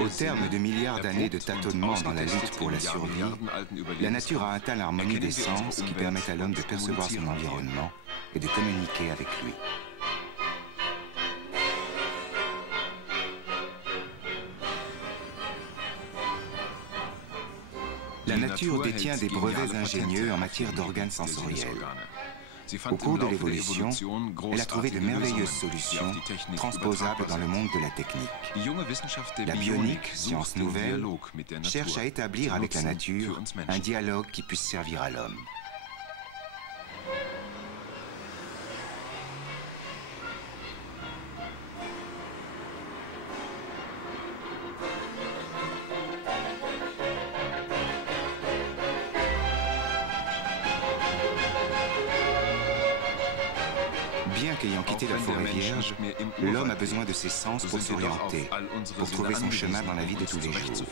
Au terme de milliards d'années de tâtonnements dans la lutte pour la survie, la nature a atteint l'harmonie des sens qui permettent à l'homme de percevoir son environnement et de communiquer avec lui. La nature détient des brevets ingénieux en matière d'organes sensoriels. Au cours de l'évolution, elle a trouvé de merveilleuses solutions transposables dans le monde de la technique. La bionique, science nouvelle, cherche à établir avec la nature un dialogue qui puisse servir à l'homme. Bien qu'ayant quitté la forêt vierge, l'homme a besoin de ses sens pour s'orienter, pour trouver son chemin dans la vie de tous les jours.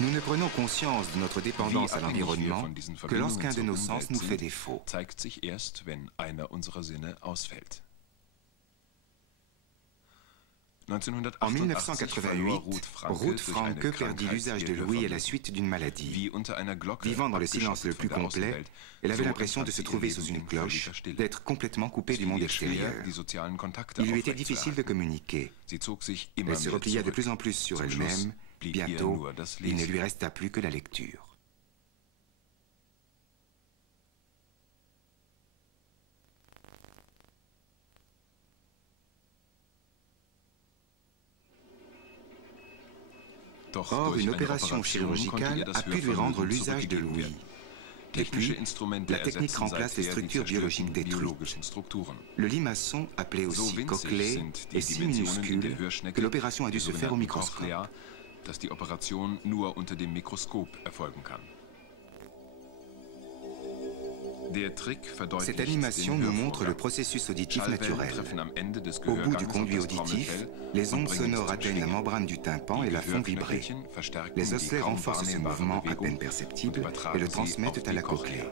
Nous ne prenons conscience de notre dépendance à l'environnement que lorsqu'un de nos sens nous fait défaut. En 1988, Ruth Franke perdit l'usage de l'ouïe à la suite d'une maladie. Vivant dans le silence le plus complet, elle avait l'impression de se trouver sous une cloche, d'être complètement coupée du monde extérieur. Il lui était difficile de communiquer. Elle se replia de plus en plus sur elle-même. Bientôt, il ne lui resta plus que la lecture. Or, une opération chirurgicale a pu lui rendre l'usage de l'ouïe. Depuis, la technique remplace les structures biologiques détruites. Le limaçon, appelé aussi cochlée, est si minuscule que l'opération a dû se faire au microscope. Dass die Operation nur unter dem Mikroskop erfolgen kann. Cette animation nous montre le processus auditif naturel. Au bout du conduit auditif, les ondes sonores atteignent la membrane du tympan et la font vibrer. Les osselets renforcent ce mouvement à peine perceptible et le transmettent à la cochlée.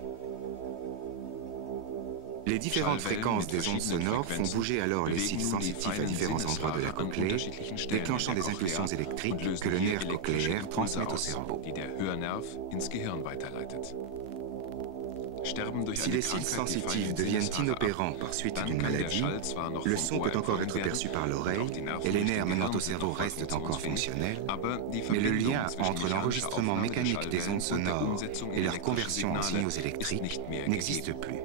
Les différentes fréquences des ondes sonores font bouger alors les sites sensitifs à différents endroits de la cochlée, déclenchant des impulsions électriques que le nerf cochléaire transmet au cerveau. Si les sites sensitifs deviennent inopérants par suite d'une maladie, le son peut encore être perçu par l'oreille et les nerfs menant au cerveau restent encore fonctionnels, mais le lien entre l'enregistrement mécanique des ondes sonores et leur conversion en signaux électriques n'existe plus.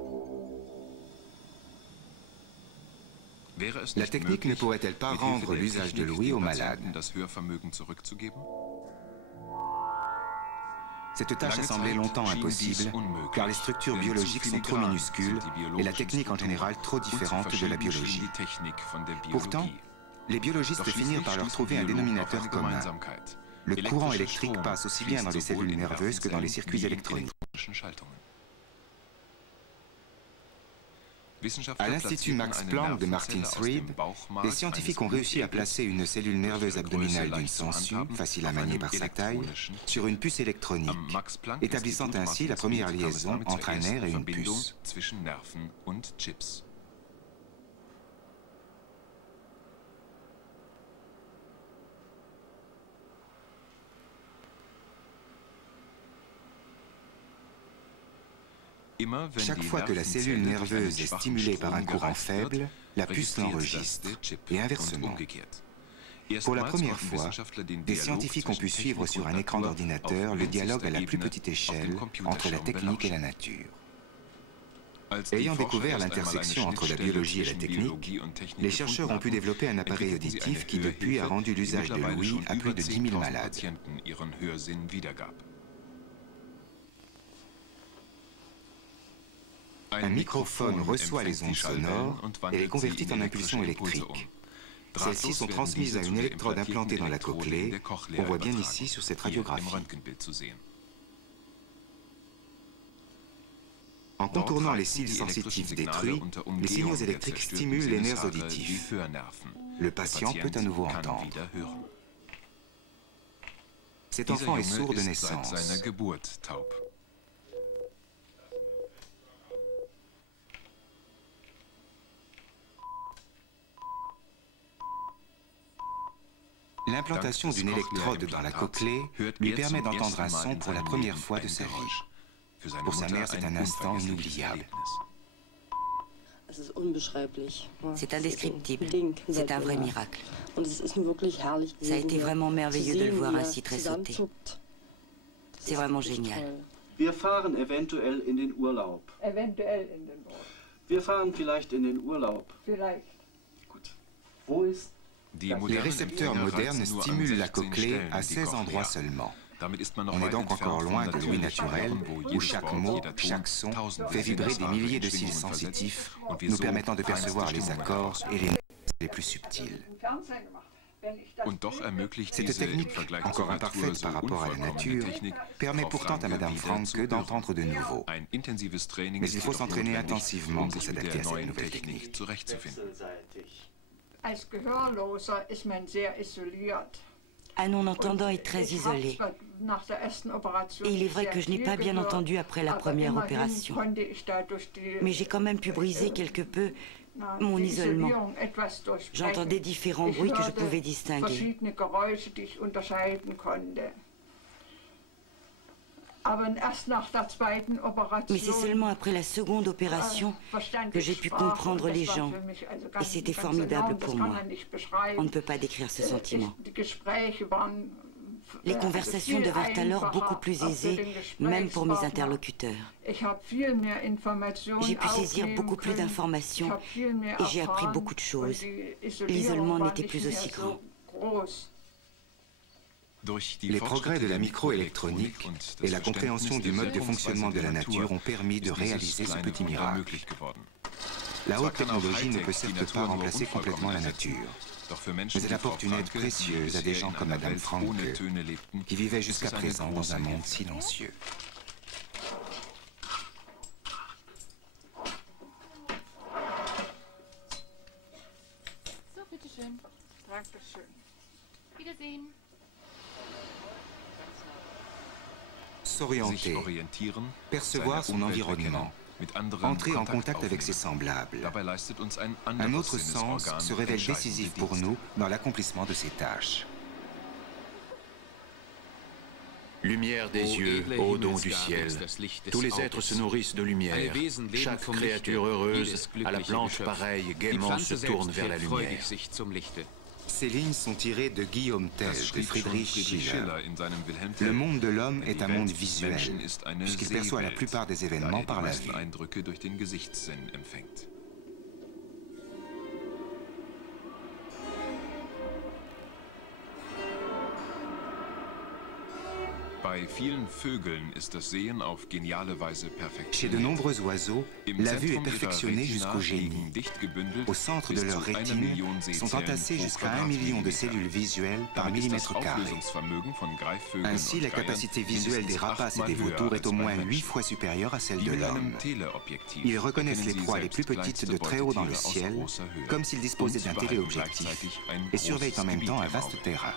La technique ne pourrait-elle pas rendre l'usage de l'ouïe aux malades? Cette tâche a semblé longtemps impossible, car les structures biologiques sont trop minuscules et la technique en général trop différente de la biologie. Pourtant, les biologistes finirent par leur trouver un dénominateur commun. Le courant électrique passe aussi bien dans les cellules nerveuses que dans les circuits électroniques. À l'Institut Max Planck de Martinsried, des scientifiques ont réussi à placer une cellule nerveuse abdominale d'une sangsue, facile à manier par sa taille, sur une puce électronique, établissant ainsi la première liaison entre un nerf et une puce. Chaque fois que la cellule nerveuse est stimulée par un courant faible, la puce l'enregistre, et inversement. Pour la première fois, des scientifiques ont pu suivre sur un écran d'ordinateur le dialogue à la plus petite échelle entre la technique et la nature. Ayant découvert l'intersection entre la biologie et la technique, les chercheurs ont pu développer un appareil auditif qui depuis a rendu l'usage de l'ouïe à plus de 10 000 malades. Un microphone reçoit les ondes sonores et les convertit en impulsions électriques. Celles-ci sont transmises à une électrode implantée dans la cochlée, qu'on voit bien ici sur cette radiographie. En contournant les cils sensitifs détruits, les signaux électriques stimulent les nerfs auditifs. Le patient peut à nouveau entendre. Cet enfant est sourd de naissance. L'implantation d'une électrode dans la cochlée lui permet d'entendre un son pour la première fois de sa vie. Pour sa mère, c'est un instant inoubliable. C'est indescriptible. C'est un vrai miracle. Ça a été vraiment merveilleux de le voir ainsi tressauter. C'est vraiment génial. Wir fahren eventuell in den Urlaub. Eventuell in den Urlaub. Wir fahren vielleicht in den Urlaub. Vielleicht. Gut. Wo ist? Les récepteurs modernes stimulent la cochlée à 16 endroits seulement. On est donc encore loin de l'ouïe naturelle, où chaque mot, chaque son fait vibrer des milliers de cils sensitifs, nous permettant de percevoir les accords et les notes les plus subtiles. Cette technique, encore imparfaite par rapport à la nature, permet pourtant à Madame Franke d'entendre de nouveau. Mais il faut s'entraîner intensivement pour s'adapter à cette nouvelle technique. Als Gehörloser ist man sehr isoliert. Un non-entendant est très isolé. Et il est vrai que je n'ai pas bien entendu après la première opération. Mais j'ai quand même pu briser quelque peu mon isolement. J'entendais différents bruits que je pouvais distinguer. Mais c'est seulement après la seconde opération que j'ai pu comprendre les gens. Et c'était formidable pour moi. On ne peut pas décrire ce sentiment. Les conversations devinrent alors beaucoup plus aisées, même pour mes interlocuteurs. J'ai pu saisir beaucoup plus d'informations et j'ai appris beaucoup de choses. L'isolement n'était plus aussi grand. Les progrès de la microélectronique et la compréhension du mode de fonctionnement de la nature ont permis de réaliser ce petit miracle. La haute technologie ne peut certes pas remplacer complètement la nature, mais elle apporte une aide précieuse à des gens comme Madame Franke, qui vivaient jusqu'à présent dans un monde silencieux. So, bitteschön. Dankeschön. Wiedersehen. S'orienter, percevoir son environnement, entrer en contact avec ses semblables. Un autre sens se révèle décisif pour nous dans l'accomplissement de ces tâches. Lumière des yeux, ô don du ciel, tous les êtres se nourrissent de lumière. Chaque créature heureuse, à la planche pareille, gaiement se tourne vers la lumière. Ces lignes sont tirées de Guillaume Tell, de Friedrich Schiller. Le monde de l'homme est un monde visuel, puisqu'il perçoit la plupart des événements par la vue. Chez de nombreux oiseaux, la vue est perfectionnée jusqu'au génie. Au centre de leur rétine sont entassées jusqu'à 1 million de cellules visuelles par millimètre carré. Ainsi, la capacité visuelle des rapaces et des vautours est au moins 8 fois supérieure à celle de l'homme. Ils reconnaissent les proies les plus petites de très haut dans le ciel, comme s'ils disposaient d'un téléobjectif, et surveillent en même temps un vaste terrain.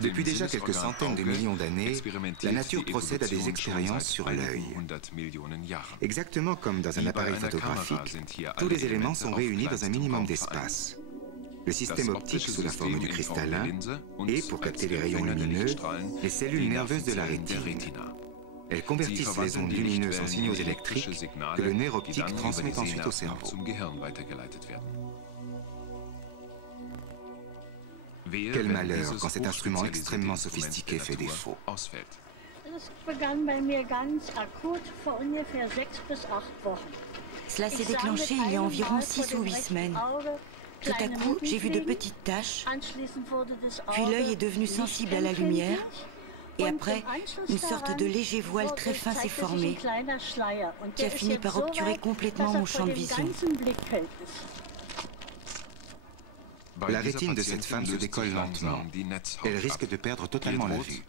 Depuis déjà quelques centaines de millions d'années, la nature procède à des expériences sur l'œil. Exactement comme dans un appareil photographique, tous les éléments sont réunis dans un minimum d'espace. Le système optique sous la forme du cristallin et, pour capter les rayons lumineux, les cellules nerveuses de la rétine. Elles convertissent les ondes lumineuses en signaux électriques que le nerf optique transmet ensuite au cerveau. Quel malheur quand cet instrument extrêmement sophistiqué fait défaut. Cela s'est déclenché il y a environ 6 ou 8 semaines. Tout à coup, j'ai vu de petites taches, puis l'œil est devenu sensible à la lumière, et après, une sorte de léger voile très fin s'est formé, qui a fini par obturer complètement mon champ de vision. La rétine de cette femme se décolle lentement. Elle risque de perdre totalement la vue.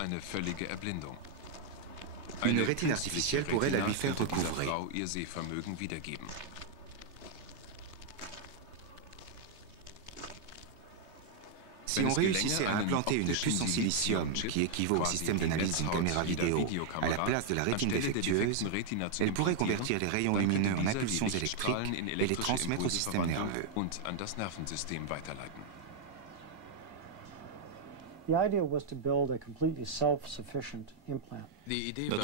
Une rétine artificielle pourrait la lui faire recouvrer. Si on réussissait à implanter une puce en silicium qui équivaut au système d'analyse d'une caméra vidéo à la place de la rétine défectueuse, elle pourrait convertir les rayons lumineux en impulsions électriques et les transmettre au système nerveux. Notre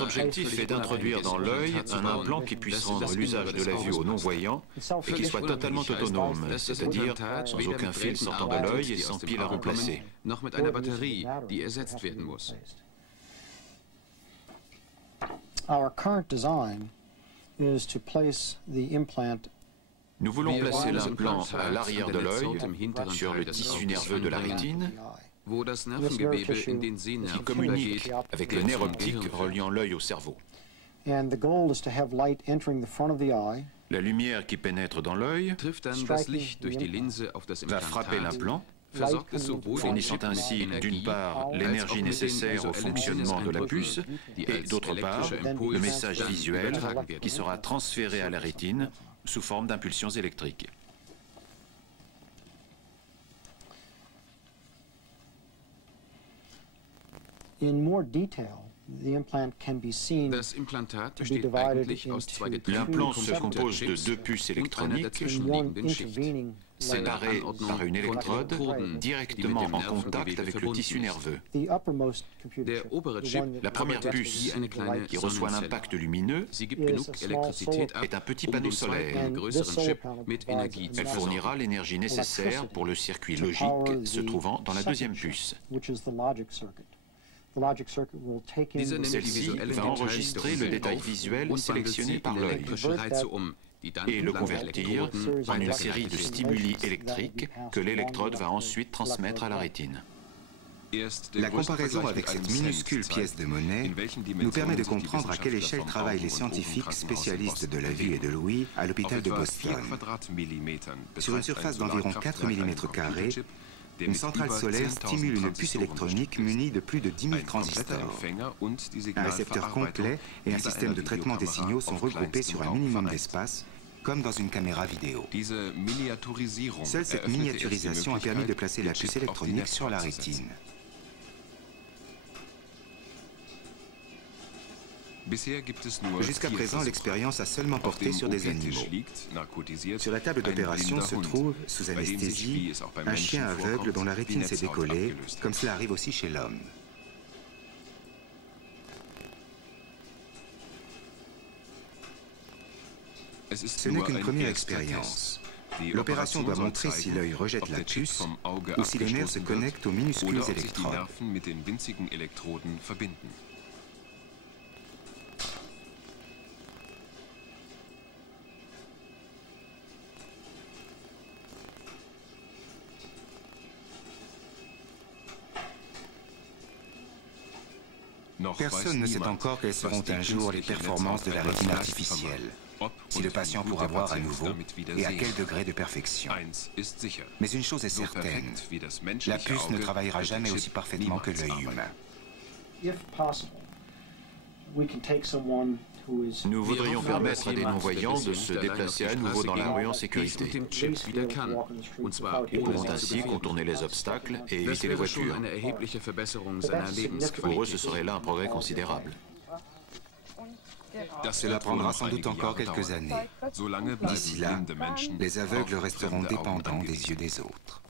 objectif est d'introduire dans l'œil un implant qui puisse rendre l'usage de la vue aux non-voyants et qui soit totalement autonome, c'est-à-dire sans aucun fil sortant de l'œil et sans pile à remplacer. Nous voulons placer l'implant à l'arrière de l'œil, sur le tissu nerveux de la rétine, qui communique avec le nerf optique reliant l'œil au cerveau. La lumière qui pénètre dans l'œil va frapper l'implant, fournissant ainsi d'une part l'énergie nécessaire au fonctionnement de la puce et d'autre part le message visuel qui sera transféré à la rétine sous forme d'impulsions électriques. L'implant se compose de 2 puces électroniques séparées par une électrode directement en contact avec le tissu nerveux. La première puce, qui reçoit l'impact lumineux, est un petit panneau solaire. Elle fournira l'énergie nécessaire pour le circuit logique se trouvant dans la deuxième puce. Celle-ci va enregistrer le détail visuel sélectionné par l'œil et le convertir en une série de stimuli électriques que l'électrode va ensuite transmettre à la rétine. La comparaison avec cette minuscule pièce de monnaie nous permet de comprendre à quelle échelle travaillent les scientifiques spécialistes de la vue et de l'ouïe à l'hôpital de Boston. Sur une surface d'environ 4 mm², une centrale solaire stimule une puce électronique munie de plus de 10 000 transistors. Un récepteur complet et un système de traitement des signaux sont regroupés sur un minimum d'espace, comme dans une caméra vidéo. Seule cette miniaturisation a permis de placer la puce électronique sur la rétine. Jusqu'à présent, l'expérience a seulement porté sur des animaux. Sur la table d'opération se trouve, sous anesthésie, un chien aveugle dont la rétine s'est décollée, comme cela arrive aussi chez l'homme. Ce n'est qu'une première expérience. L'opération doit montrer si l'œil rejette la puce ou si les nerfs se connectent aux minuscules électrodes. Personne ne sait encore quelles seront un jour les performances de la rétine artificielle, si le patient pourra voir à nouveau et à quel degré de perfection. Mais une chose est certaine, la puce ne travaillera jamais aussi parfaitement que l'œil humain. Nous voudrions permettre à des non-voyants de se déplacer à nouveau dans la rue en sécurité. Ils pourront ainsi contourner les obstacles et éviter les voitures. Pour eux, ce serait là un progrès considérable. Cela prendra sans doute encore quelques années. D'ici là, les aveugles resteront dépendants des yeux des autres.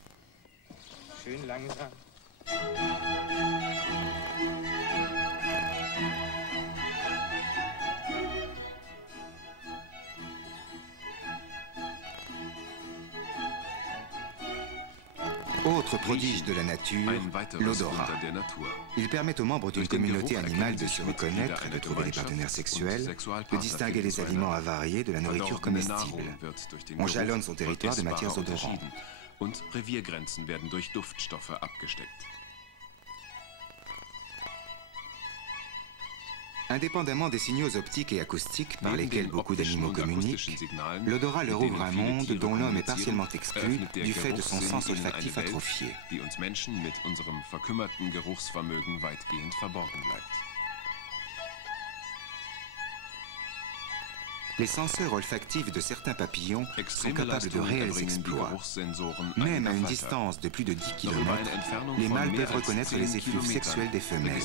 Autre prodige de la nature, l'odorat. Il permet aux membres d'une communauté animale de se reconnaître et de trouver des partenaires sexuels, de distinguer les aliments avariés de la nourriture comestible. On jalonne son territoire de matières odorantes. Und Reviergrenzen werden durch Duftstoffe abgesteckt. Indépendamment des signaux optiques et acoustiques par lesquels beaucoup d'animaux communiquent, l'odorat leur ouvre un monde dont l'homme est partiellement exclu du fait de son sens olfactif atrophié. Die uns Menschen mit unserem verkümmerten Geruchsvermögen weitgehend verborgen bleibt. Les senseurs olfactifs de certains papillons sont capables de réels exploits. Même à une distance de plus de 10 km, les mâles peuvent reconnaître les effluves sexuels des femelles.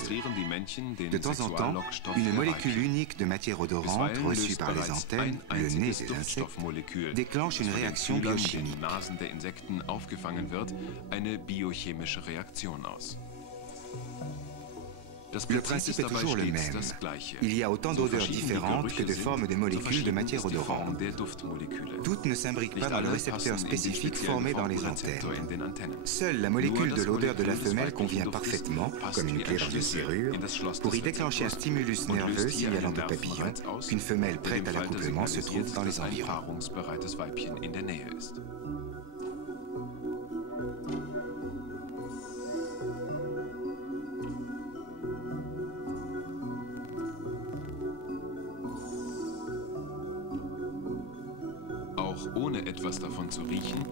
De temps en temps, une molécule unique de matière odorante reçue par les antennes, le nez des insectes, déclenche une réaction biochimique. Le principe est toujours le même. Il y a autant d'odeurs différentes que de formes de molécules de matière odorante. Toutes ne s'imbriquent pas dans le récepteur spécifique formé dans les antennes. Seule la molécule de l'odeur de la femelle convient parfaitement, comme une clé dans une serrure, pour y déclencher un stimulus nerveux signalant au papillon qu'une femelle prête à l'accouplement se trouve dans les environs.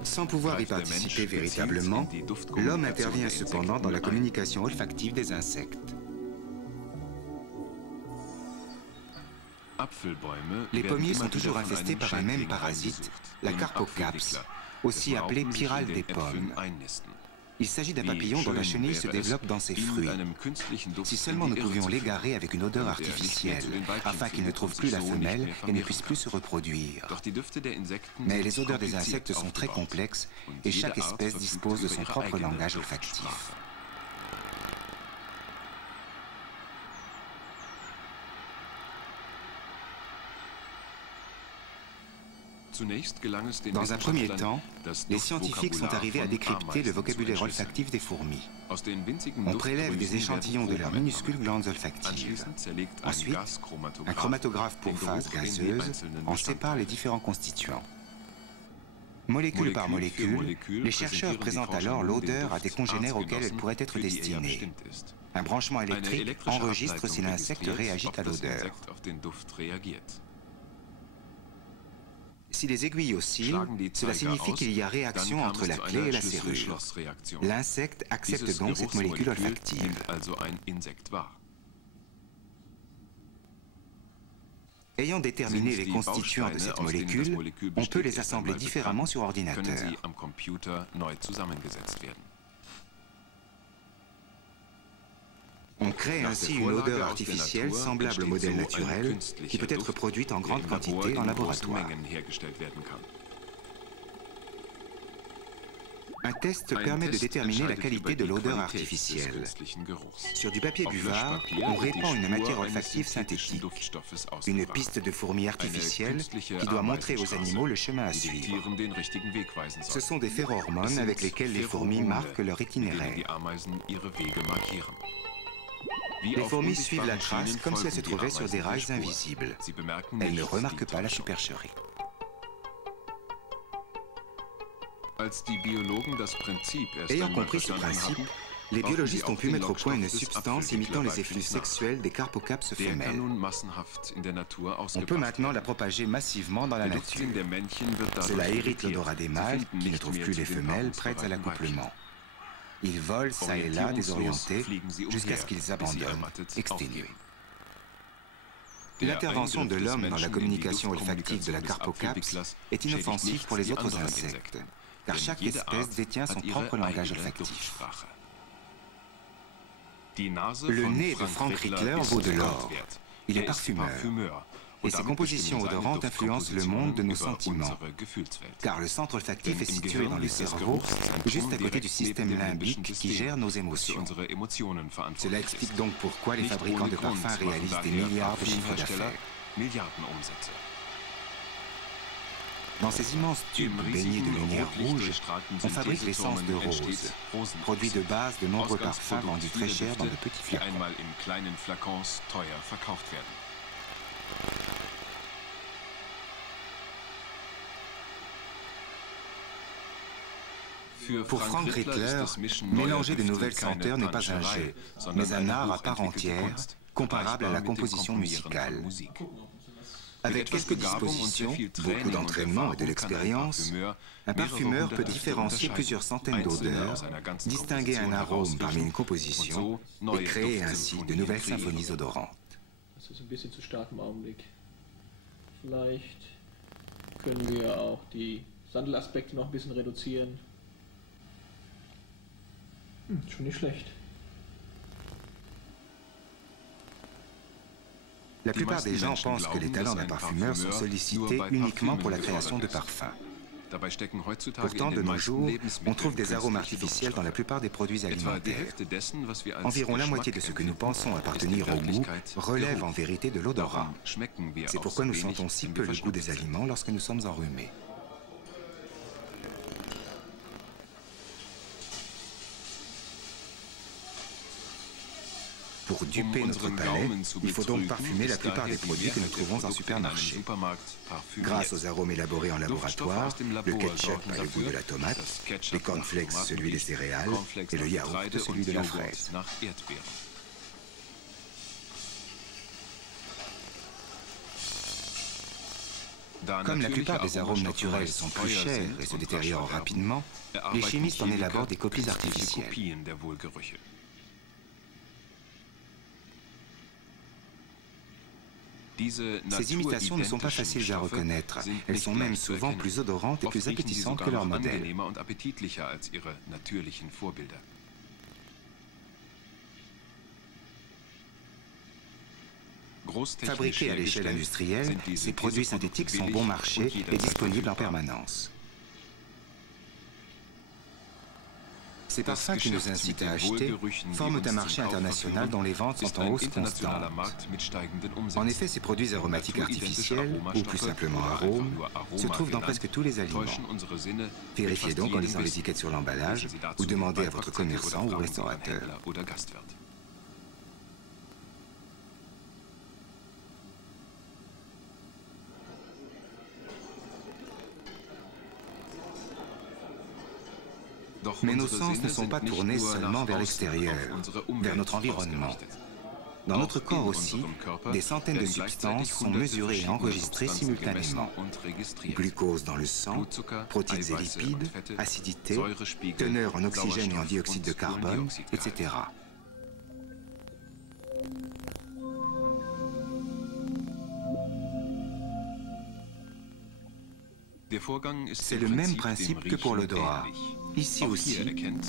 Sans pouvoir y participer véritablement, l'homme intervient cependant dans la communication olfactive des insectes. Les pommiers sont toujours infestés par un même parasite, la carpocaps, aussi appelée pyrale des pommes. Il s'agit d'un papillon dont la chenille se développe dans ses fruits. Si seulement nous pouvions l'égarer avec une odeur artificielle, afin qu'il ne trouve plus la femelle et ne puisse plus se reproduire. Mais les odeurs des insectes sont très complexes et chaque espèce dispose de son propre langage olfactif. Dans un premier temps, les scientifiques sont arrivés à décrypter le vocabulaire olfactif des fourmis. On prélève des échantillons de leurs minuscules glandes olfactives. Ensuite, un chromatographe pour phase gazeuse en sépare les différents constituants. Molécule par molécule, les chercheurs présentent alors l'odeur à des congénères auxquels elle pourrait être destinée. Un branchement électrique enregistre si l'insecte réagit à l'odeur. Si les aiguilles oscillent, cela signifie qu'il y a réaction entre la clé et la serrure. L'insecte accepte donc cette molécule olfactive. Ayant déterminé les constituants de cette molécule, on peut les assembler différemment sur ordinateur. On crée ainsi une odeur artificielle semblable au modèle naturel qui peut être produite en grande quantité en laboratoire. Un test permet de déterminer la qualité de l'odeur artificielle. Sur du papier buvard, on répand une matière olfactive synthétique, une piste de fourmis artificielle qui doit montrer aux animaux le chemin à suivre. Ce sont des phéromones avec lesquels les fourmis marquent leur itinéraire. Les fourmis suivent la trace comme si elles se trouvaient sur des rails invisibles. Elles ne remarquent pas la supercherie. Ayant compris ce principe, les biologistes ont pu mettre au point une substance imitant les effluves sexuels des carpocaps femelles. On peut maintenant la propager massivement dans la nature. Cela irrite l'odorat des mâles qui ne trouvent plus les femelles prêtes à l'accouplement. Ils volent çà et là désorientés jusqu'à ce qu'ils abandonnent, exténués. L'intervention de l'homme dans la communication olfactive de la carpocaps est inoffensive pour les autres insectes, car chaque espèce détient son propre langage olfactif. Le nez de Frank Rickler vaut de l'or. Il est parfumeur. Et ses compositions odorantes influencent le monde de nos sentiments, car le centre olfactif est situé dans le cerveau, juste à côté du système limbique qui gère nos émotions. Cela explique donc pourquoi les fabricants de parfums réalisent des milliards de chiffres d'affaires. Dans ces immenses tubes baignés de lumière rouge, on fabrique l'essence de rose, produit de base de nombreux parfums vendus très cher dans de petits flacons. Pour Frank Rittler, mélanger de nouvelles senteurs n'est pas un jeu, mais un art à part entière, comparable à la composition musicale. Avec quelques dispositions, beaucoup d'entraînement et de l'expérience, un parfumeur peut différencier plusieurs centaines d'odeurs, distinguer un arôme parmi une composition et créer ainsi de nouvelles symphonies odorantes. Schon nicht schlecht. La plupart des gens pensent que les talents d'un parfumeur sont sollicités uniquement pour la création de parfums. Pourtant, de nos jours, on trouve des arômes artificiels dans la plupart des produits alimentaires. Environ la moitié de ce que nous pensons appartenir au goût relève en vérité de l'odorat. C'est pourquoi nous sentons si peu le goût des aliments lorsque nous sommes enrhumés. Pour duper notre palais, il faut donc parfumer la plupart des produits que nous trouvons en supermarché. Grâce aux arômes élaborés en laboratoire, le ketchup a le goût de la tomate, les cornflakes celui des céréales et le yaourt celui de la fraise. Comme la plupart des arômes naturels sont plus chers et se détériorent rapidement, les chimistes en élaborent des copies artificielles. Ces imitations ne sont pas faciles à reconnaître. Elles sont même souvent plus odorantes et plus appétissantes que leurs modèles. Fabriqués à l'échelle industrielle, ces produits synthétiques sont bon marché et disponibles en permanence. Ces parfums qui nous incitent à acheter forment un marché international dont les ventes sont en hausse constante. En effet, ces produits aromatiques artificiels, ou plus simplement arômes, se trouvent dans presque tous les aliments. Vérifiez donc en lisant l'étiquette sur l'emballage ou demandez à votre commerçant ou restaurateur. Mais nos sens ne sont pas tournés seulement vers l'extérieur, vers notre environnement. Dans notre corps aussi, des centaines de substances sont mesurées et enregistrées simultanément. Glucose dans le sang, protéines et lipides, acidité, teneur en oxygène et en dioxyde de carbone, etc. C'est le même principe que pour l'odorat. Ici aussi,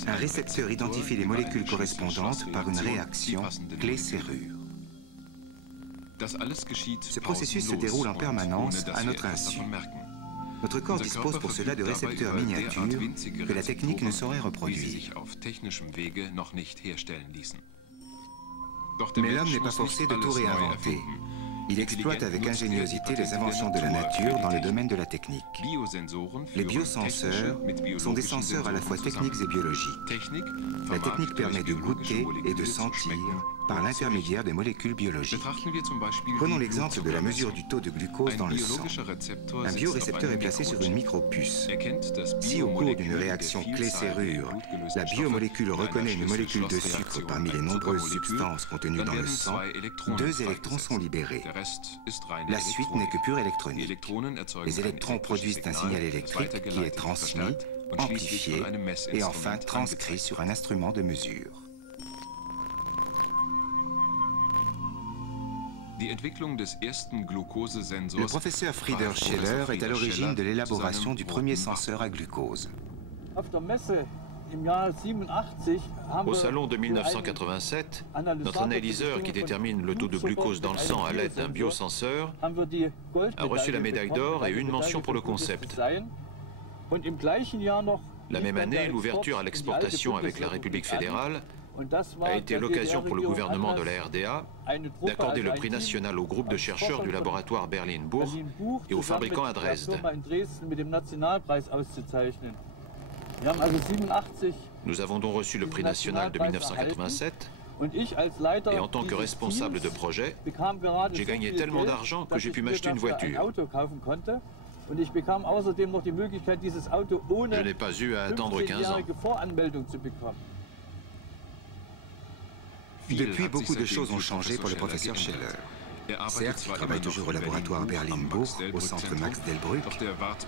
un récepteur identifie les molécules correspondantes par une réaction clé-serrure. Ce processus se déroule en permanence à notre insu. Notre corps dispose pour cela de récepteurs miniatures que la technique ne saurait reproduire. Mais l'homme n'est pas forcé de tout réinventer. Il exploite avec ingéniosité les inventions de la nature dans le domaine de la technique. Les biosenseurs sont des senseurs à la fois techniques et biologiques. La technique permet de goûter et de sentir par l'intermédiaire des molécules biologiques. Prenons l'exemple de la mesure du taux de glucose dans le sang. Un biorécepteur est placé sur une micropuce. Si au cours d'une réaction clé-serrure, la biomolécule reconnaît une molécule de sucre parmi les nombreuses substances contenues dans le sang, 2 électrons sont libérés. La suite n'est que pure électronique. Les électrons produisent un signal électrique qui est transmis, amplifié et enfin transcrit sur un instrument de mesure. Le professeur Frieder Scheller est à l'origine de l'élaboration du premier senseur à glucose. Au salon de 1987, notre analyseur qui détermine le taux de glucose dans le sang à l'aide d'un biosenseur a reçu la médaille d'or et une mention pour le concept. La même année, l'ouverture à l'exportation avec la République fédérale a été l'occasion pour le gouvernement de la RDA d'accorder le prix national au groupe de chercheurs du laboratoire Berlin-Buch et aux fabricants à Dresde. Nous avons donc reçu le prix national de 1987 et en tant que responsable de projet, j'ai gagné tellement d'argent que j'ai pu m'acheter une voiture. Je n'ai pas eu à attendre 15 ans. Depuis, beaucoup de choses ont changé pour le professeur Scheller. Certes, il travaille toujours au laboratoire Berlin-Buch, au centre Max Delbrück,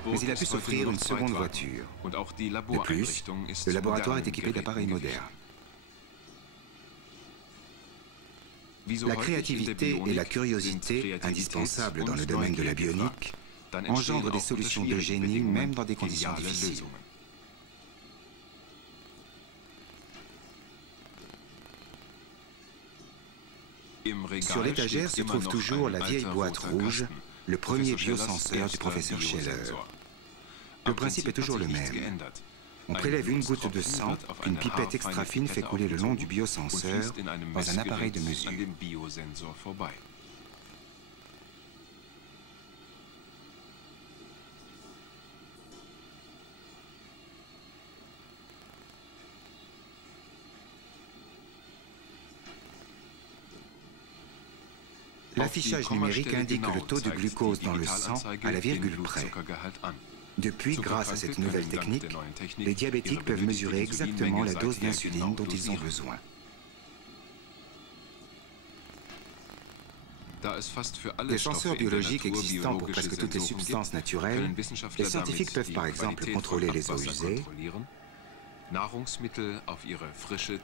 mais il a pu s'offrir une seconde voiture. De plus, le laboratoire est équipé d'appareils modernes. La créativité et la curiosité, indispensables dans le domaine de la bionique, engendrent des solutions de génie même dans des conditions difficiles. Sur l'étagère se trouve toujours la vieille boîte rouge, le premier biosenseur du professeur Scheller. Le principe est toujours le même. On prélève une goutte de sang qu'une pipette extra fine fait couler le long du biosenseur dans un appareil de mesure. L'affichage numérique indique le taux de glucose dans le sang à la virgule près. Depuis, grâce à cette nouvelle technique, les diabétiques peuvent mesurer exactement la dose d'insuline dont ils ont besoin. Des senseurs biologiques existant pour presque toutes les substances naturelles, les scientifiques peuvent par exemple contrôler les eaux usées,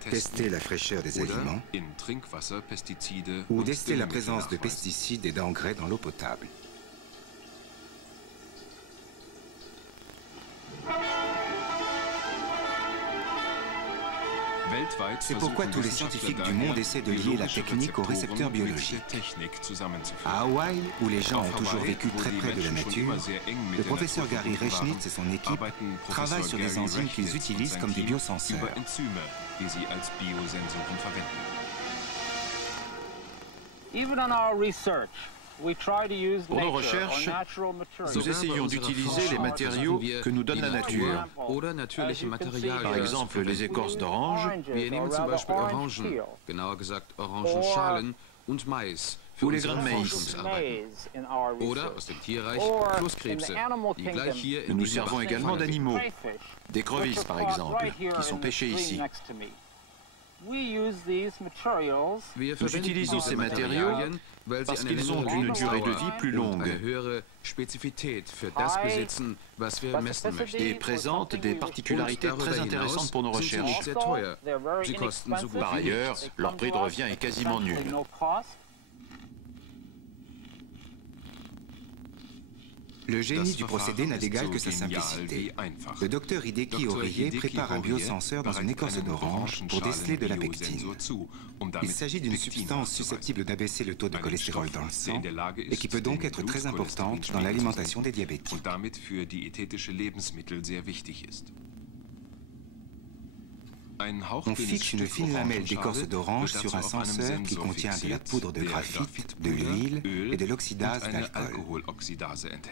tester la fraîcheur des aliments ou tester la présence de pesticides et d'engrais dans l'eau potable. C'est pourquoi tous les scientifiques du monde essaient de lier la technique aux récepteurs biologiques. À Hawaï, où les gens ont toujours vécu très près de la nature, le professeur Gary Rechnitz et son équipe travaillent sur des enzymes qu'ils utilisent comme des biosenseurs. Pour nos recherches, nous essayons d'utiliser les matériaux que nous donne la nature. Par exemple, les écorces d'orange ou les grains de maïs. Nous nous servons également d'animaux, d'écrevisses par exemple, qui sont pêchées ici. Nous utilisons ces matériaux parce qu'ils ont une durée de vie plus longue et présentent des particularités très intéressantes pour nos recherches. Par ailleurs, leur prix de revient est quasiment nul. Le génie du procédé n'a d'égal que sa simplicité. Le docteur Hideki Oriye prépare un biosenseur dans une écorce d'orange pour déceler de la pectine. Il s'agit d'une substance susceptible d'abaisser le taux de cholestérol dans le sang et qui peut donc être très importante dans l'alimentation des diabétiques. On fixe une fine lamelle d'écorce d'orange sur un senseur qui contient de la poudre de graphite, de l'huile et de l'oxydase d'alcool.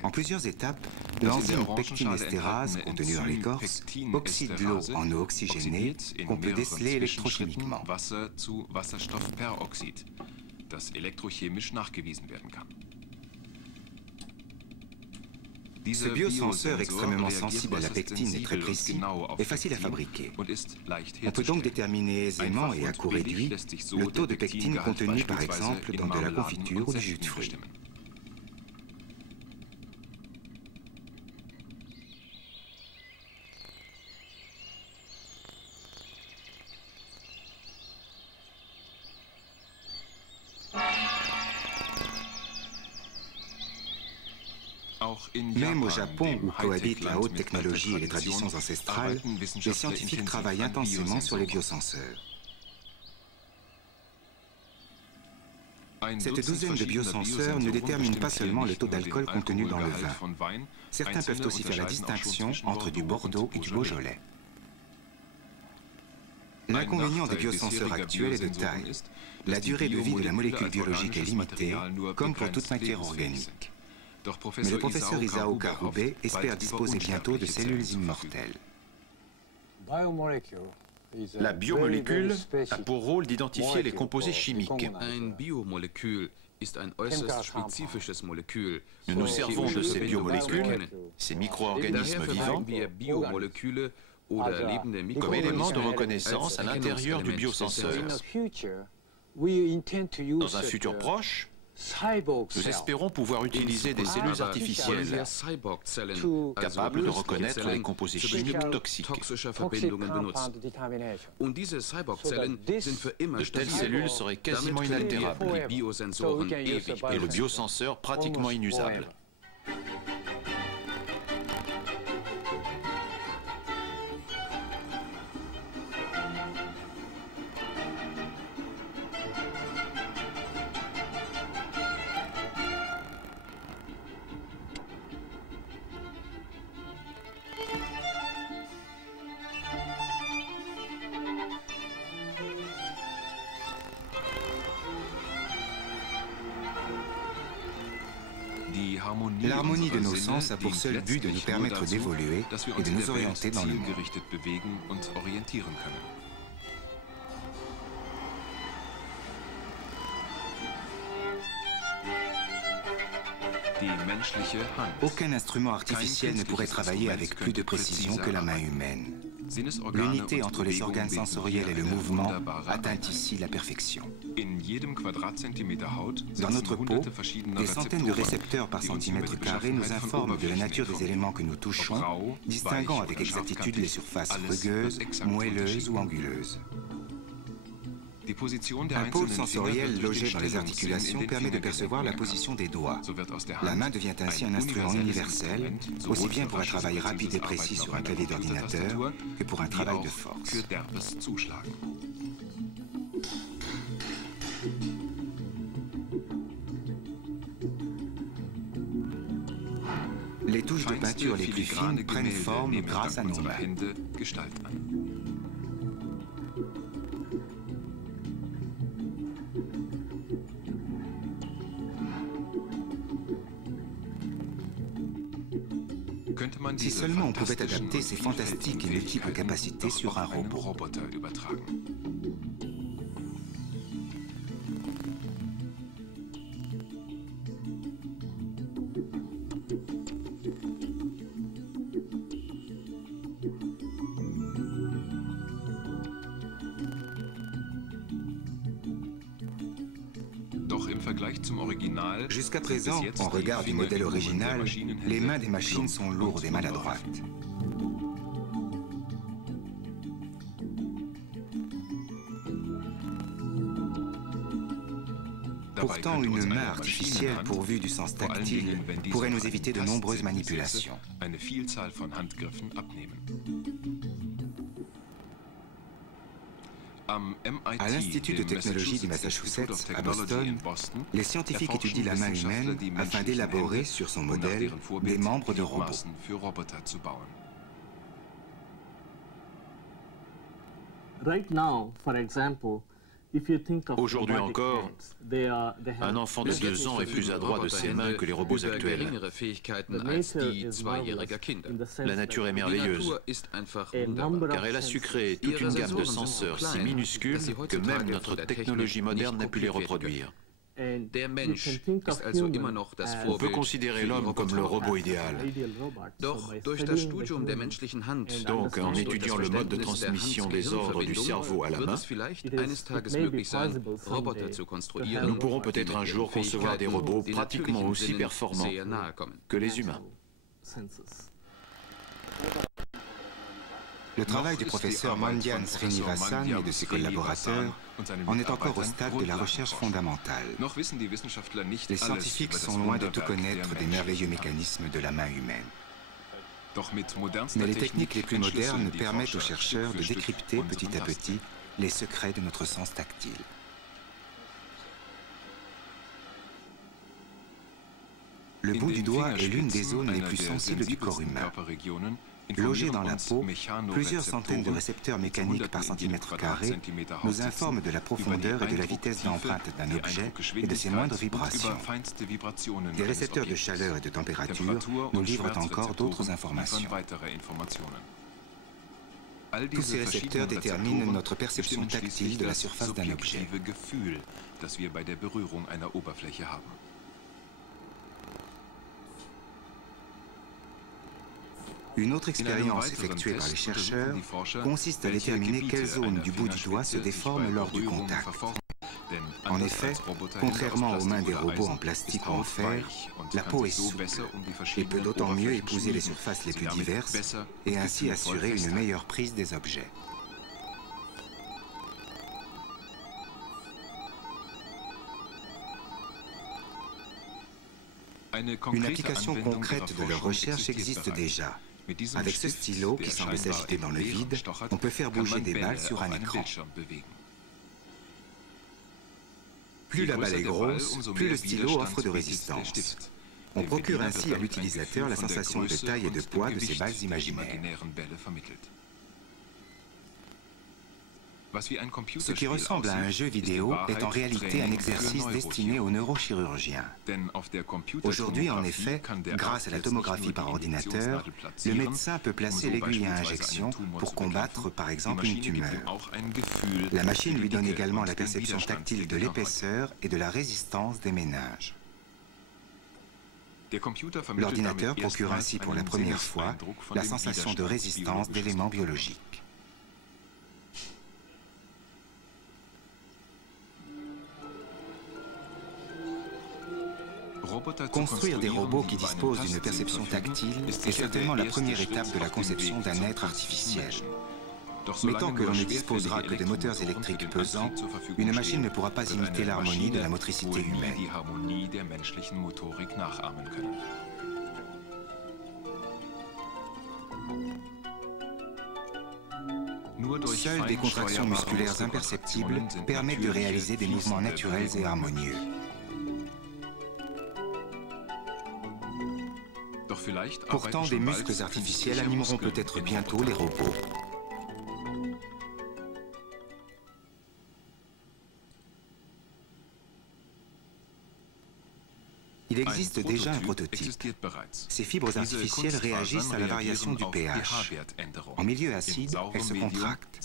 En plusieurs étapes, l'enzyme pectinestérase contenue dans l'écorce oxyde l'eau en eau oxygénée qu'on peut déceler électrochimiquement. Ce biosenseur extrêmement sensible à la pectine et très précis est facile à fabriquer. On peut donc déterminer aisément et à coût réduit le taux de pectine contenu par exemple dans de la confiture ou du jus de fruits. Même au Japon, où cohabitent la haute technologie et les traditions ancestrales, les scientifiques travaillent intensément sur les biosenseurs. Cette douzaine de biosenseurs ne détermine pas seulement le taux d'alcool contenu dans le vin. Certains peuvent aussi faire la distinction entre du Bordeaux et du Beaujolais. L'inconvénient des biosenseurs actuels est de taille. La durée de vie de la molécule biologique est limitée, comme pour toute matière organique. Mais le professeur Isao Karube espère disposer bientôt de cellules immortelles. La biomolécule a pour rôle d'identifier les composés chimiques. Nous nous servons de ces biomolécules, ces micro-organismes vivants, comme éléments de reconnaissance à l'intérieur du biosenseur. Dans un futur proche, nous espérons pouvoir utiliser des cellules artificielles capables de reconnaître les composés chimiques toxiques. De telles cellules seraient quasiment inaltérables et le biosenseur pratiquement inusable. L'harmonie de nos sens a pour seul but de nous permettre d'évoluer et de nous orienter dans le monde. Aucun instrument artificiel ne pourrait travailler avec plus de précision que la main humaine. L'unité entre les organes sensoriels et le mouvement atteint ici la perfection. Dans notre peau, des centaines de récepteurs par centimètre carré nous informent de la nature des éléments que nous touchons, distinguant avec exactitude les surfaces rugueuses, moelleuses ou anguleuses. Un pôle sensoriel logé dans les articulations permet de percevoir la position des doigts. La main devient ainsi un instrument universel, aussi bien pour un travail rapide et précis sur un clavier d'ordinateur que pour un travail de force. Les touches de peinture les plus fines prennent forme grâce à nos mains. Si seulement on pouvait adapter ces fantastiques et multiples capacités sur un robot. Jusqu'à présent, en regard du modèle original, les mains des machines sont lourdes et maladroites. Pourtant, une main artificielle pourvue du sens tactile pourrait nous éviter de nombreuses manipulations. À l'Institut de technologie du Massachusetts, à Boston, les scientifiques étudient la main humaine afin d'élaborer sur son modèle des membres de robots. Aujourd'hui encore, un enfant de 2 ans est plus adroit de ses mains que les robots actuels. La nature est merveilleuse, car elle a su créer toute une gamme de senseurs si minuscules que même notre technologie moderne n'a pu les reproduire. On peut considérer l'homme comme le robot idéal. Donc, en étudiant le mode de transmission des ordres du cerveau à la main, nous pourrons peut-être un jour concevoir des robots pratiquement aussi performants que les humains. Le travail du professeur Mondhian Srinivasan et de ses collaborateurs en est encore au stade de la recherche fondamentale. Les scientifiques sont loin de tout connaître des merveilleux mécanismes de la main humaine. Mais les techniques les plus modernes permettent aux chercheurs de décrypter petit à petit les secrets de notre sens tactile. Le bout du doigt est l'une des zones les plus sensibles du corps humain. Logés dans la peau, plusieurs centaines de récepteurs mécaniques par centimètre carré nous informent de la profondeur et de la vitesse d'empreinte d'un objet et de ses moindres vibrations. Des récepteurs de chaleur et de température nous livrent encore d'autres informations. Tous ces récepteurs déterminent notre perception tactile de la surface d'un objet. Une autre expérience effectuée par les chercheurs consiste à déterminer quelle zone du bout du doigt se déforme lors du contact. En effet, contrairement aux mains des robots en plastique ou en fer, la peau est souple et peut d'autant mieux épouser les surfaces les plus diverses et ainsi assurer une meilleure prise des objets. Une application concrète de leur recherche existe déjà. Avec ce stylo qui semble s'agiter dans le vide, on peut faire bouger des balles sur un écran. Plus la balle est grosse, plus le stylo offre de résistance. On procure ainsi à l'utilisateur la sensation de taille et de poids de ces balles imaginaires. Ce qui ressemble à un jeu vidéo est en réalité un exercice destiné aux neurochirurgiens. Aujourd'hui, en effet, grâce à la tomographie par ordinateur, le médecin peut placer l'aiguille à injection pour combattre, par exemple, une tumeur. La machine lui donne également la perception tactile de l'épaisseur et de la résistance des méninges. L'ordinateur procure ainsi pour la première fois la sensation de résistance d'éléments biologiques. Construire des robots qui disposent d'une perception tactile est certainement la première étape de la conception d'un être artificiel. Mais tant que l'on ne disposera que de moteurs électriques pesants, une machine ne pourra pas imiter l'harmonie de la motricité humaine. Seules des contractions musculaires imperceptibles permettent de réaliser des mouvements naturels et harmonieux. Pourtant, des muscles artificiels animeront peut-être bientôt les robots. Il existe déjà un prototype. Ces fibres artificielles réagissent à la variation du pH. En milieu acide, elles se contractent.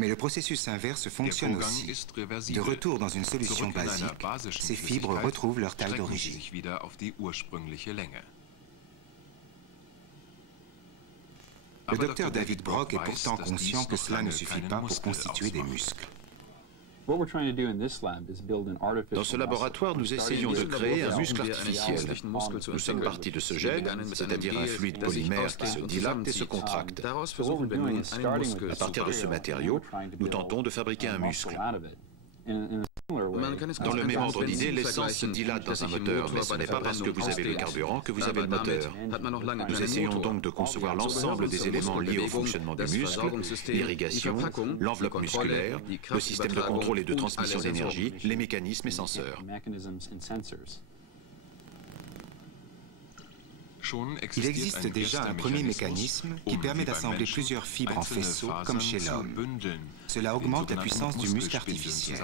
Mais le processus inverse fonctionne aussi. De retour dans une solution basique, ces fibres retrouvent leur taille d'origine. Le docteur David Brock est pourtant conscient que cela ne suffit pas pour constituer des muscles. Dans ce laboratoire, nous essayons de créer un muscle artificiel. Nous sommes partis de ce gène, c'est-à-dire un fluide polymère qui se dilate et se contracte. À partir de ce matériau, nous tentons de fabriquer un muscle. Dans le même ordre d'idée, l'essence se dilate dans un moteur, mais ce n'est pas parce que vous avez le carburant que vous avez le moteur. Nous essayons donc de concevoir l'ensemble des éléments liés au fonctionnement du muscle, l'irrigation, l'enveloppe musculaire, le système de contrôle et de transmission d'énergie, les mécanismes et senseurs. Il existe déjà un premier mécanisme qui permet d'assembler plusieurs fibres en faisceaux, comme chez l'homme. Cela augmente la puissance du muscle artificiel.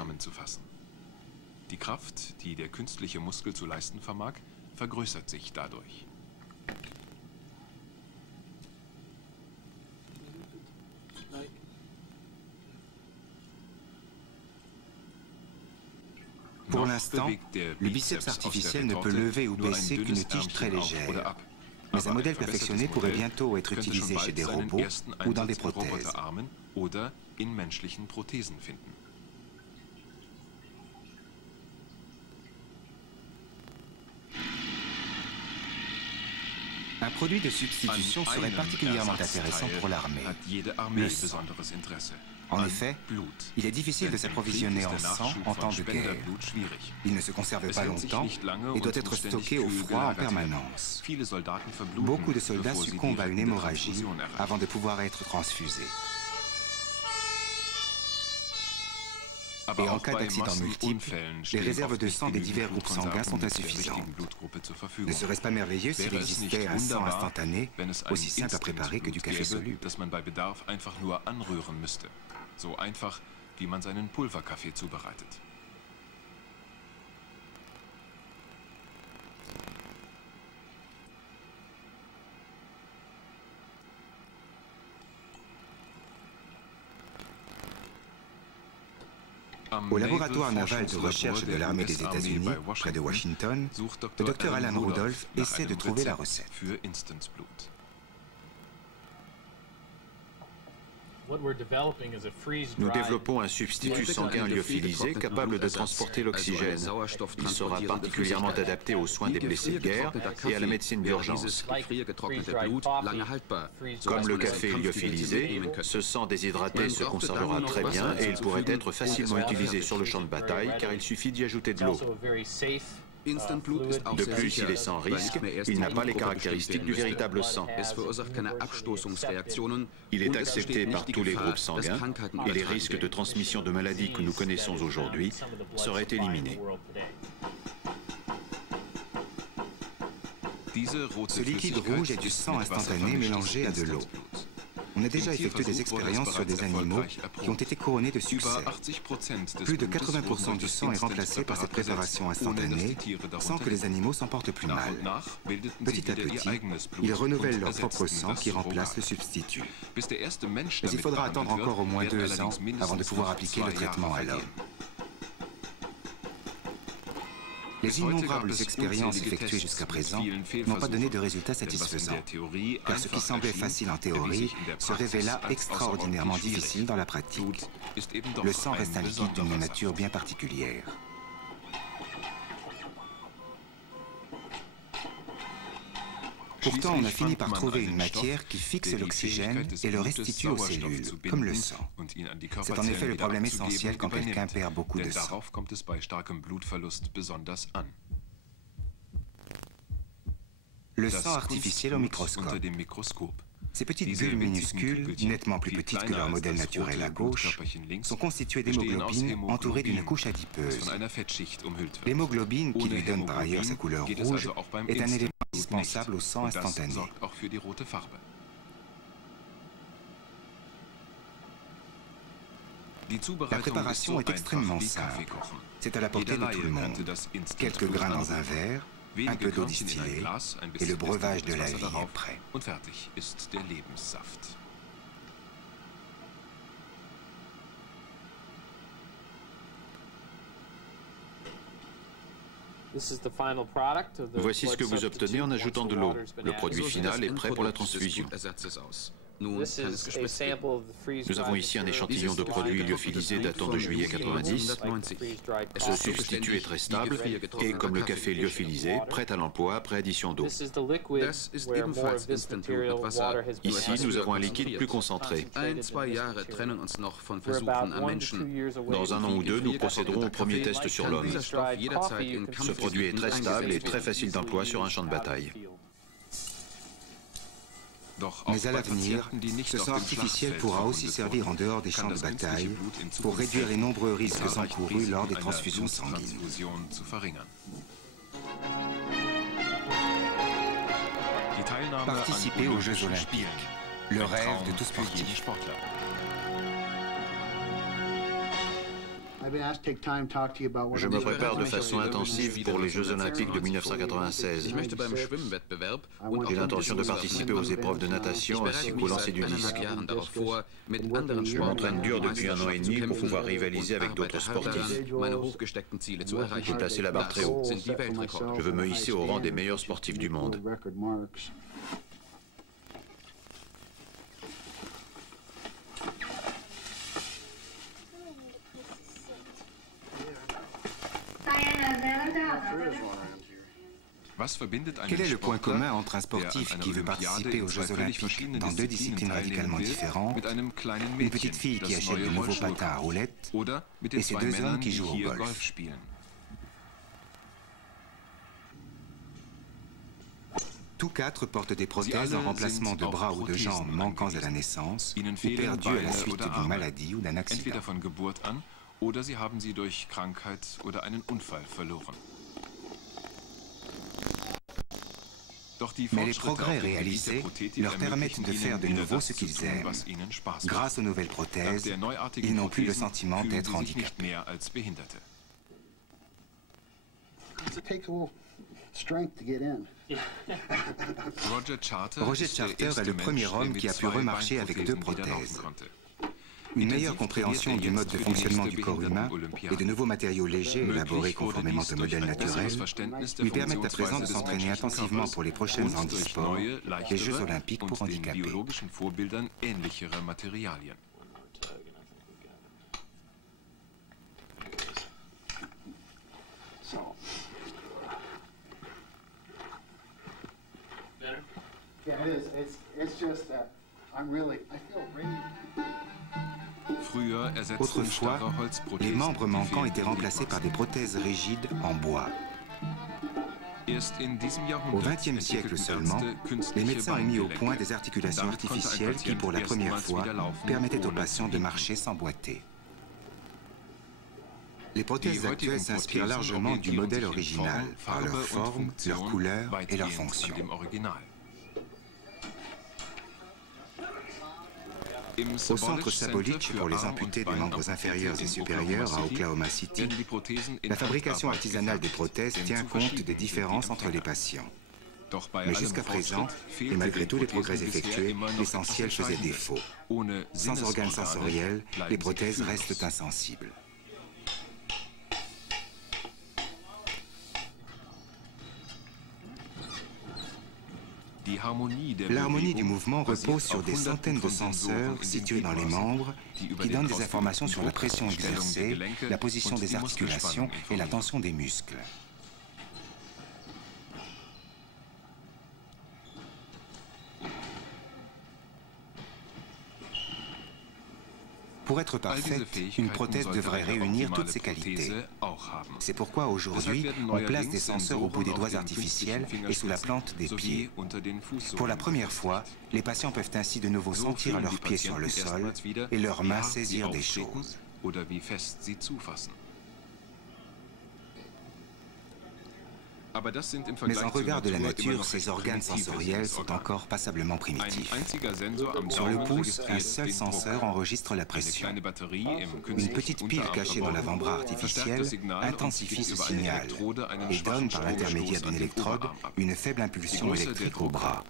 Die Kraft, die der künstliche Muskel zu leisten vermag, vergrößert sich dadurch. Pour l'instant, le biceps artificiel ne peut lever ou baisser qu'une tige très légère. Mais un modèle perfectionné pourrait bientôt être utilisé chez des robots ou dans des prothèses. Un produit de substitution serait particulièrement intéressant pour l'armée, le sang. En effet, il est difficile de s'approvisionner en sang en temps de guerre. Il ne se conserve pas longtemps et doit être stocké au froid en permanence. Beaucoup de soldats succombent à une hémorragie avant de pouvoir être transfusés. Et en cas d'accident multiple, les réserves de sang des divers groupes sanguins sont insuffisantes. Ne serait-ce pas merveilleux s'il existait un sang instantané, aussi simple à préparer que du café soluble? So einfach, wie man seinen Pulverkaffee zubereitet. Au laboratoire naval de recherche de l'armée des États-Unis, près de Washington, le docteur Alan Rudolph essaie de trouver la recette. Nous développons un substitut sanguin lyophilisé capable de transporter l'oxygène. Il sera particulièrement adapté aux soins des blessés de guerre et à la médecine d'urgence. Comme le café lyophilisé, ce sang déshydraté se conservera très bien et il pourrait être facilement utilisé sur le champ de bataille car il suffit d'y ajouter de l'eau. De plus, il est sans risque, il n'a pas les caractéristiques du véritable sang. Il est accepté par tous les groupes sanguins et les risques de transmission de maladies que nous connaissons aujourd'hui seraient éliminés. Ce liquide rouge est du sang instantané mélangé à de l'eau. On a déjà effectué des expériences sur des animaux qui ont été couronnés de succès. Plus de 80% du sang est remplacé par cette préparation instantanée sans que les animaux s'en portent plus mal. Petit à petit, ils renouvellent leur propre sang qui remplace le substitut. Mais il faudra attendre encore au moins 2 ans avant de pouvoir appliquer le traitement à l'homme. Les innombrables expériences effectuées jusqu'à présent n'ont pas donné de résultats satisfaisants, car ce qui semblait facile en théorie se révéla extraordinairement difficile dans la pratique. Le sang reste un liquide d'une nature bien particulière. Pourtant, on a fini par trouver une matière qui fixe l'oxygène et le restitue aux cellules, comme le sang. C'est en effet le problème essentiel quand quelqu'un perd beaucoup de sang. Le sang artificiel au microscope. Ces petites bulles minuscules, nettement plus petites que leur modèle naturel à gauche, sont constituées d'hémoglobine entourée d'une couche adipeuse. L'hémoglobine, qui lui donne par ailleurs sa couleur rouge, est un élément indispensable au sang instantané. La préparation est extrêmement simple. C'est à la portée de tout le monde. Quelques grains dans un verre, un peu d'eau distillée, et le breuvage de la vie est prêt. Voici ce que vous obtenez en ajoutant de l'eau. Le produit final est prêt pour la transfusion. Nous avons ici un échantillon de produit lyophilisé datant de juillet 90. Ce substitut est très stable et, comme le café lyophilisé, prêt à l'emploi après addition d'eau. Ici, nous avons un liquide plus concentré. Dans 1 an ou 2, nous procéderons au premier test sur l'homme. Ce produit est très stable et très facile d'emploi sur un champ de bataille. Mais à l'avenir, ce sang artificiel pourra aussi servir en dehors des champs de bataille pour réduire les nombreux risques encourus lors des transfusions sanguines. Participer aux Jeux Olympiques, le rêve de tout sportif. Je me prépare de façon intensive pour les Jeux Olympiques de 1996. J'ai l'intention de participer aux épreuves de natation ainsi qu'au lancer du disque. Je m'entraîne dur depuis 1 an et demi pour pouvoir rivaliser avec d'autres sportifs. J'ai placé la barre très haut. Je veux me hisser au rang des meilleurs sportifs du monde. Quel est le point commun entre un sportif qui veut participer aux Jeux Olympiques dans deux disciplines radicalement différentes, une petite fille qui achète de nouveaux patins à roulettes et ces deux hommes qui jouent au golf? Tous quatre portent des prothèses en remplacement de bras ou de jambes manquants à la naissance ou perdus à la suite d'une maladie ou d'un accident. Oder sie haben sie durch Krankheit oder einen Unfall verloren. Mais les progrès réalisés leur permettent de faire de nouveau ce qu'ils aiment. Grâce aux nouvelles prothèses, ils n'ont plus le sentiment d'être handicapés. Roger Charter est le premier homme qui a pu remarcher avec deux prothèses. Une meilleure compréhension du mode de fonctionnement du corps humain et de nouveaux matériaux légers élaborés conformément au modèle naturel lui permettent à présent de s'entraîner intensivement pour les prochaines handisports, les Jeux Olympiques pour handicapés. Autrefois, les membres manquants étaient remplacés par des prothèses rigides en bois. Au XXe siècle seulement, les médecins ont mis au point des articulations artificielles qui, pour la première fois, permettaient aux patients de marcher sans boiter. Les prothèses actuelles s'inspirent largement du modèle original, par leur forme, leur couleur et leur fonction. Au centre Sabolich, pour les amputés des membres inférieurs et supérieurs à Oklahoma City, la fabrication artisanale des prothèses tient compte des différences entre les patients. Mais jusqu'à présent, et malgré tous les progrès effectués, l'essentiel faisait défaut. Sans organes sensoriels, les prothèses restent insensibles. L'harmonie du mouvement repose sur des centaines de senseurs situés dans les membres qui donnent des informations sur la pression exercée, la position des articulations et la tension des muscles. Pour être parfaite, une prothèse devrait réunir toutes ces qualités. C'est pourquoi aujourd'hui, on place des senseurs au bout des doigts artificiels et sous la plante des pieds. Pour la première fois, les patients peuvent ainsi de nouveau sentir leurs pieds sur le sol et leurs mains saisir des choses. Mais en regard de la nature, ces organes sensoriels sont encore passablement primitifs. Sur le pouce, un seul senseur enregistre la pression. Une petite pile cachée dans l'avant-bras artificiel intensifie ce signal et donne, par l'intermédiaire d'une électrode, une faible impulsion électrique au bras.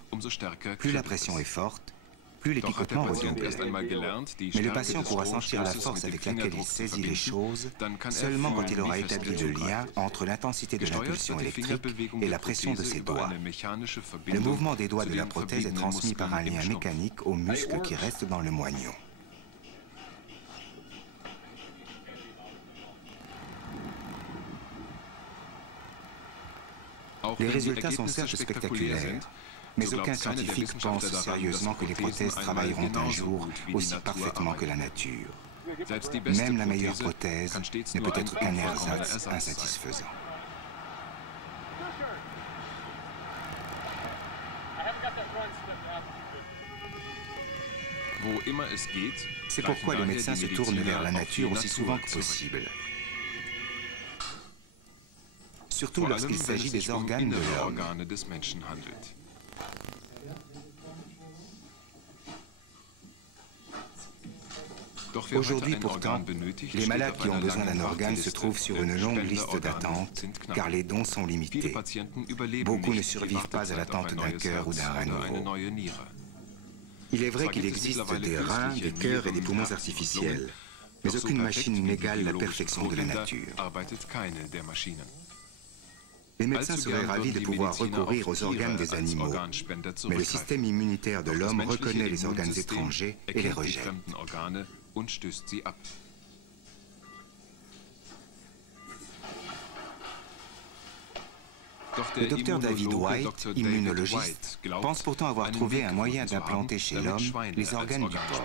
Plus la pression est forte, plus les picotements redoublent. Mais le patient pourra sentir la force avec laquelle il saisit les choses seulement quand il aura établi le lien entre l'intensité de l'impulsion électrique et la pression de ses doigts. Le mouvement des doigts de la prothèse est transmis par un lien mécanique aux muscles qui restent dans le moignon. Les résultats sont certes spectaculaires, mais aucun scientifique pense sérieusement que les prothèses travailleront un jour aussi parfaitement que la nature. Même la meilleure prothèse ne peut être qu'un ersatz insatisfaisant. C'est pourquoi les médecins se tournent vers la nature aussi souvent que possible. Surtout lorsqu'il s'agit des organes de l'homme. Aujourd'hui pourtant, les malades qui ont besoin d'un organe se trouvent sur une longue liste d'attente, car les dons sont limités. Beaucoup ne survivent pas à l'attente d'un cœur ou d'un rein nouveau. Il est vrai qu'il existe des reins, des cœurs et des poumons artificiels, mais aucune machine n'égale la perfection de la nature. Les médecins seraient ravis de pouvoir recourir aux organes des animaux, mais le système immunitaire de l'homme reconnaît les organes étrangers et les rejette. Le docteur David White, immunologiste, pense pourtant avoir trouvé un moyen d'implanter chez l'homme les organes du porc.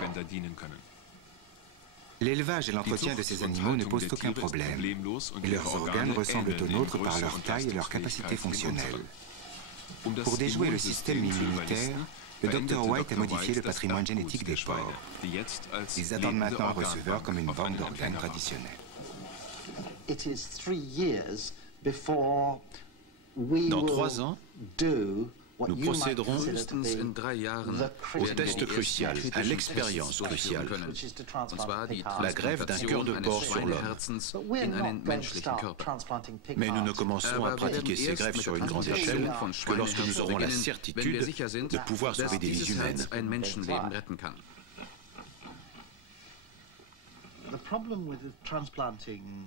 L'élevage et l'entretien de ces animaux ne posent aucun problème, et leurs organes ressemblent aux nôtres par leur taille et leur capacité fonctionnelle. Pour déjouer le système immunitaire, le Dr White a modifié le patrimoine génétique des porcs. Ils attendent maintenant un receveur comme une banque d'organes traditionnelle. Dans 3 ans, nous procéderons au test crucial, à l'expérience cruciale, la greffe d'un cœur de porc sur l'homme. Mais nous ne commencerons à pratiquer ces greffes sur une grande échelle que lorsque nous aurons la certitude de pouvoir sauver des vies humaines.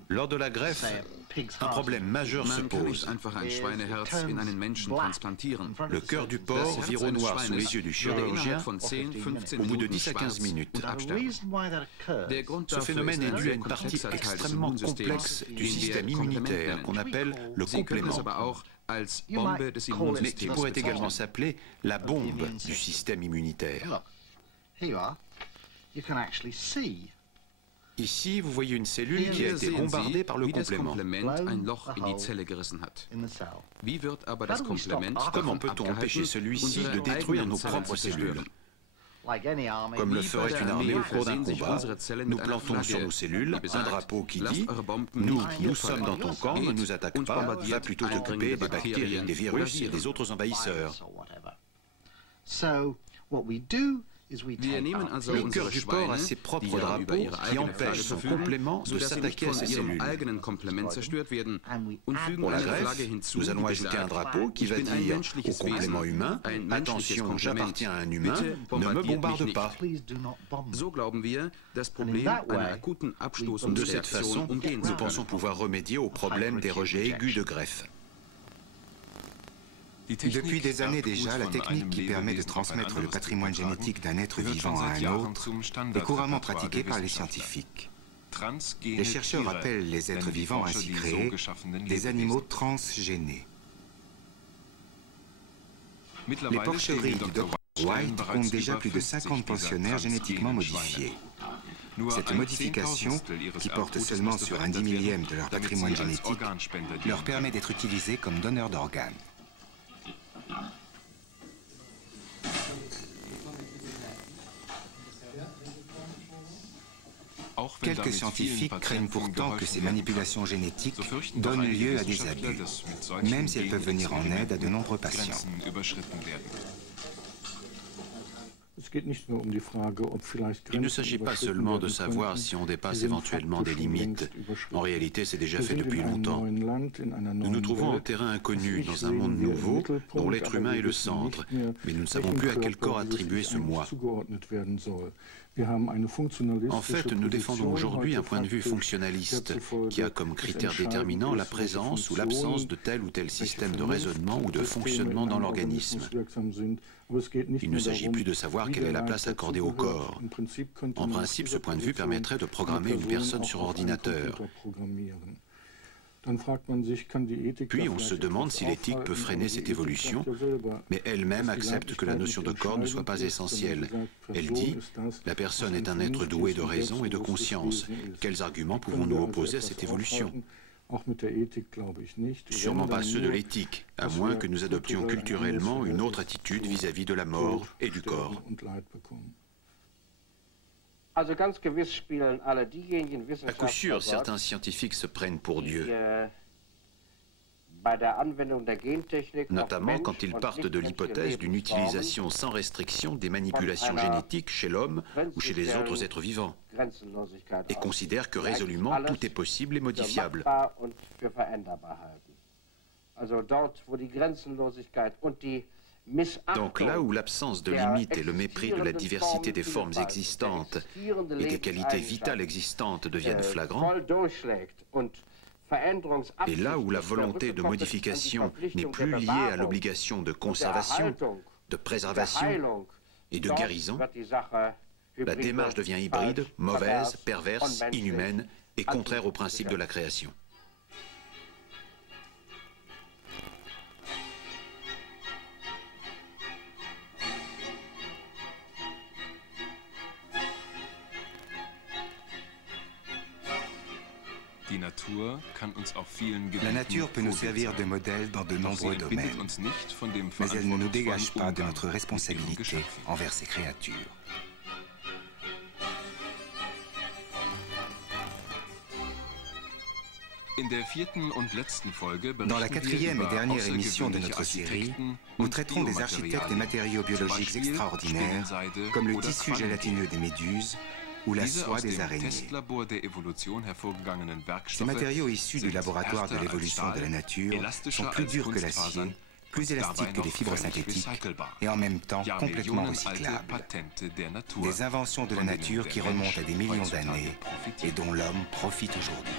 Lors de la greffe, un problème majeur se pose. Le cœur du porc vire au noir sous les yeux du chirurgien au bout de 10 à 15 minutes. Ce phénomène est dû à une partie extrêmement complexe du système immunitaire qu'on appelle le complément, mais qui pourrait également s'appeler la bombe du système immunitaire. Ici, vous voyez une cellule qui a été bombardée par le complément. Comment peut-on empêcher celui-ci de détruire nos propres cellules? Comme le ferait une armée au cours d'un combat, nous plantons sur nos cellules un drapeau qui dit « Nous sommes dans ton camp, ne nous attaque pas, va plutôt t'occuper des bactéries, des virus et des autres envahisseurs. » Le cœur du porc a ses propres drapeaux qui empêchent son complément de s'attaquer à ces cellules. Pour la greffe, nous allons ajouter un drapeau qui va dire au complément humain « Attention, j'appartiens à un humain, ne me bombarde pas ». De cette façon, nous pensons pouvoir remédier au problème des rejets aigus de greffe. Depuis des années déjà, la technique qui permet de transmettre le patrimoine génétique d'un être vivant à un autre est couramment pratiquée par les scientifiques. Les chercheurs appellent les êtres vivants ainsi créés des animaux transgénés. Les porcheries du Dr White comptent déjà plus de 50 pensionnaires génétiquement modifiés. Cette modification, qui porte seulement sur un 10 millième de leur patrimoine génétique, leur permet d'être utilisés comme donneurs d'organes. Quelques scientifiques craignent pourtant que ces manipulations génétiques donnent lieu à des abus, même si elles peuvent venir en aide à de nombreux patients. Il ne s'agit pas seulement de savoir si on dépasse éventuellement des limites. En réalité, c'est déjà fait depuis longtemps. Nous nous trouvons en terrain inconnu, dans un monde nouveau, dont l'être humain est le centre, mais nous ne savons plus à quel corps attribuer ce moi. En fait, nous défendons aujourd'hui un point de vue fonctionnaliste, qui a comme critère déterminant la présence ou l'absence de tel ou tel système de raisonnement ou de fonctionnement dans l'organisme. Il ne s'agit plus de savoir quelle est la place accordée au corps. En principe, ce point de vue permettrait de programmer une personne sur ordinateur. Puis on se demande si l'éthique peut freiner cette évolution, mais elle-même accepte que la notion de corps ne soit pas essentielle. Elle dit « La personne est un être doué de raison et de conscience. Quels arguments pouvons-nous opposer à cette évolution ?» Sûrement pas ceux de l'éthique, à moins que nous adoptions culturellement une autre attitude vis-à-vis de la mort et du corps. À coup sûr, certains scientifiques se prennent pour Dieu, notamment quand ils partent de l'hypothèse d'une utilisation sans restriction des manipulations génétiques chez l'homme ou chez les autres êtres vivants, et considèrent que résolument tout est possible et modifiable. Donc là où l'absence de limite et le mépris de la diversité des formes existantes et des qualités vitales existantes deviennent flagrants, et là où la volonté de modification n'est plus liée à l'obligation de conservation, de préservation et de guérison, la démarche devient hybride, mauvaise, perverse, inhumaine et contraire au principe de la création. La nature peut nous servir de modèle dans de nombreux domaines, mais elle ne nous dégage pas de notre responsabilité envers ces créatures. Dans la quatrième et dernière émission de notre série, nous traiterons des architectes des matériaux biologiques extraordinaires, comme le tissu gélatineux des méduses ou la soie des araignées. Ces matériaux issus du laboratoire de l'évolution de la nature sont plus durs que l'acier, plus élastiques que les fibres synthétiques et en même temps complètement recyclables. Des inventions de la nature qui remontent à des millions d'années et dont l'homme profite aujourd'hui.